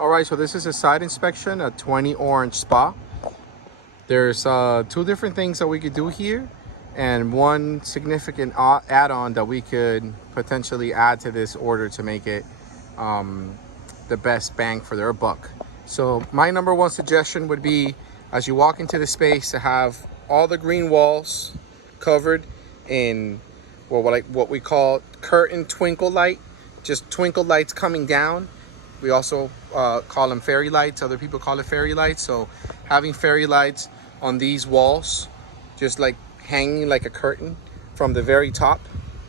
All right, so this is a side inspection, a 20 orange spa. There's two different things that we could do here, and one significant add-on that we could potentially add to this order to make it the best bang for their buck. So my number one suggestion would be, as you walk into the space, to have all the green walls covered in what we call curtain twinkle light, just twinkle lights coming down. We also call them fairy lights. Other people call it fairy lights. So having fairy lights on these walls, just like hanging like a curtain from the very top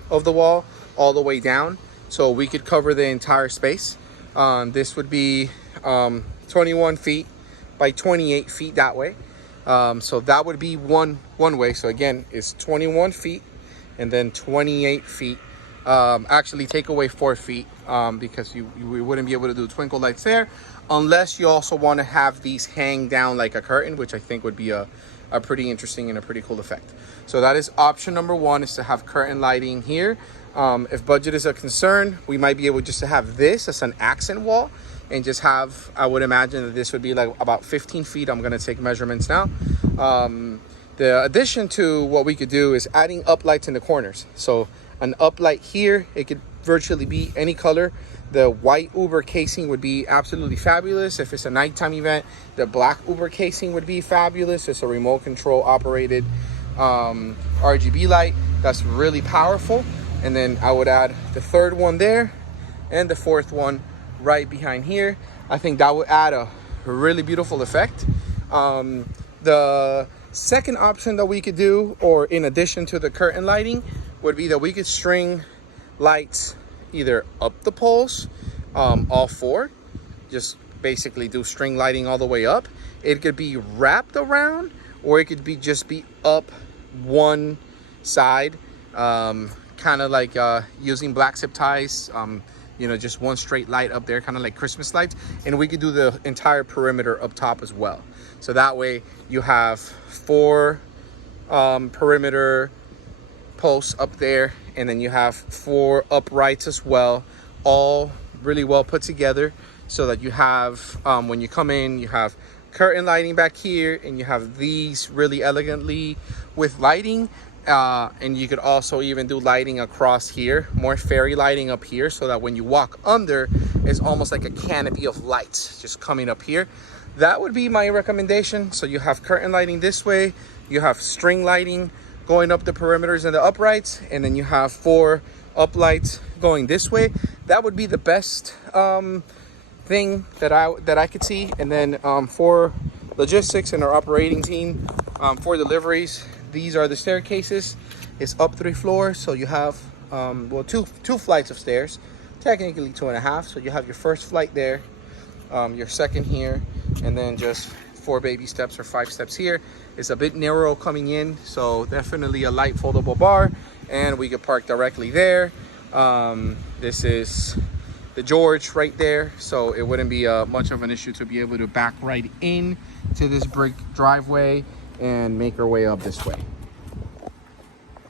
of the wall all the way down, so we could cover the entire space. This would be 21 feet by 28 feet that way. So that would be one way. So again, it's 21 feet and then 28 feet. Actually take away 4 feet because we wouldn't be able to do twinkle lights there unless you also want to have these hang down like a curtain, which I think would be a pretty interesting and a pretty cool effect. So that is option number one, is to have curtain lighting here. If budget is a concern, we might be able just to have this as an accent wall and just have, I would imagine that this would be like about 15 feet. I'm going to take measurements now. The addition to what we could do is adding uplights in the corners. So an uplight here, it could virtually be any color. The white Uber casing would be absolutely fabulous. If it's a nighttime event, the black Uber casing would be fabulous. It's a remote control operated RGB light that's really powerful. And then I would add the third one there and the fourth one right behind here. I think that would add a really beautiful effect. The second option that we could do, or in addition to the curtain lighting, would be that we could string lights either up the poles, all four, just basically do string lighting all the way up. It could be wrapped around, or it could be just be up one side, kind of like using black zip ties, you know, just one straight light up there, kind of like Christmas lights. And we could do the entire perimeter up top as well. So that way you have 4 perimeter posts up there, and then you have 4 uprights as well, all really well put together, so that you have, when you come in, you have curtain lighting back here, and you have these really elegantly with lighting. And you could also even do lighting across here, more fairy lighting up here, so that when you walk under, it's almost like a canopy of lights just coming up here. That would be my recommendation. So you have curtain lighting this way, you have string lighting going up the perimeters and the uprights, and then you have 4 uplights going this way. That would be the best thing that I could see. And then for logistics and our operating team, for deliveries, these are the staircases. It's up 3 floors, so you have well, two flights of stairs, technically 2.5. So you have your first flight there, your second here, and then just 4 baby steps or 5 steps here. It's a bit narrow coming in, so definitely a light foldable bar, and we could park directly there. This is the George right there, so it wouldn't be much of an issue to be able to back right in to this brick driveway and make our way up this way.